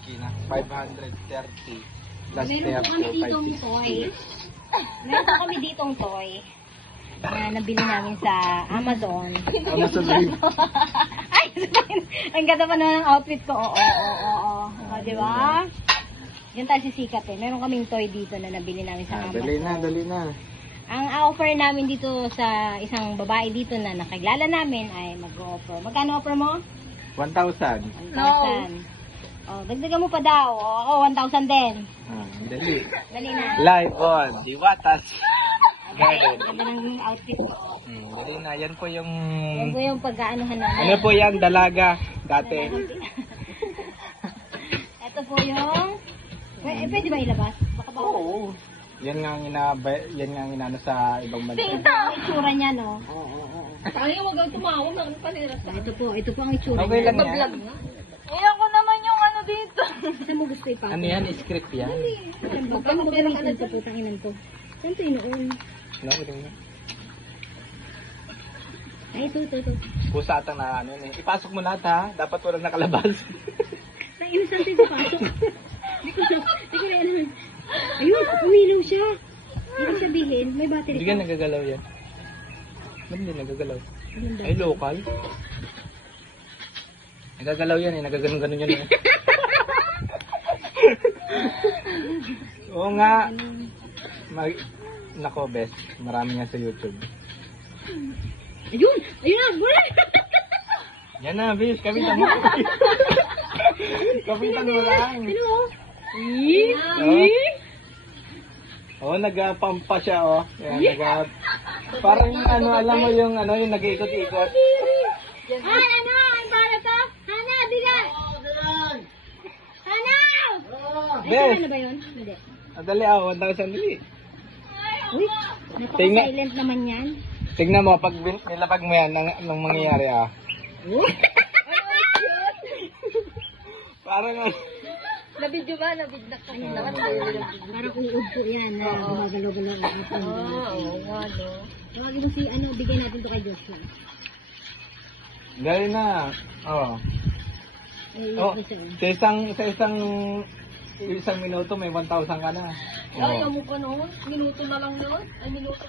Kina, 530 plus Meron po kami ditong toy. Meron po kami ditong toy na nabili namin sa Amazon. Amazon Ring. Ay, ang ganda pa naman ng outfit ko. Oo. O, di ba? Diyan tayo sisikat eh. Meron kaming toy dito na nabili namin sa Amazon. Dali na. Ang offer namin dito sa isang babae dito na nakilala namin ay mag-offer. Magkano offer mo? 1,000. 1,000. Oh, dagdagan mo pa daw. O, ako 1,000 din. Dali. Dali na. Live on Diwatas Garden. Garden. Ganda ng outfit ko. Dali na, yan po yung... Yan po yung pag-aanuhan namin. Ano po yan, dalaga, dati. Ito po yung... pwede ba ilabas? Baka ba? Oo. Yan nga ang inano sa ibang bansa. Ang itsura niya, no? Ay, wag kang tumawag ng panira sa Ito po ang itsura Okay niya. lang yan. Ayan ko naman yung ano dito. Saan mo gusto ipapin? Ano yan, script yan? Huwag ka magamitin sa putang inan ko. Saan ito inuun? No, ito nga. Ay, ito. Pusa atang na ano eh. Ipasok mo lahat ha. Dapat walang nakalabas. Sa ino saan ito pasok? Hindi ko na alam. Ayun, umilaw siya. Ibig sabihin, may battery Hindi ka nagagalaw yan. Ba't hindi nagagalaw? Ayun daw. Ay, local. Nagagalaw yan eh. Nagaganon-ganon yan eh. Oo nga. Nako, best. Marami nga sa YouTube. Ayun na, bulan! Yan na, bis. Kapitan mo. Kapitan mo lang. Ano? Oh, nagpampa siya, oh. Yan, parang ano, alam mo yung nag-iikot-ikot. Ay, ano? Ang para to? Hana, diga! Hana! Ay, Bes. ano ba yun? Hindi. Dali, 1,000 dali. Uy, Tingnan. napaka-silent naman yan. Tignan mo, pag nilapag mo yan, nang mangyayari, ah. Parang, Nabidyo ba? Nabidnak ka naman. Parang uub po yan na gumagalaw-galaw ang ating Oo nga, no. Tawagin mo si, bigay natin to kay Joshua. dali na. Oh. Ay, Oh, isa. sa isang minuto, may 1,000 ka na. Ayaw mo pa no? Minuto na lang no? Ay, minuto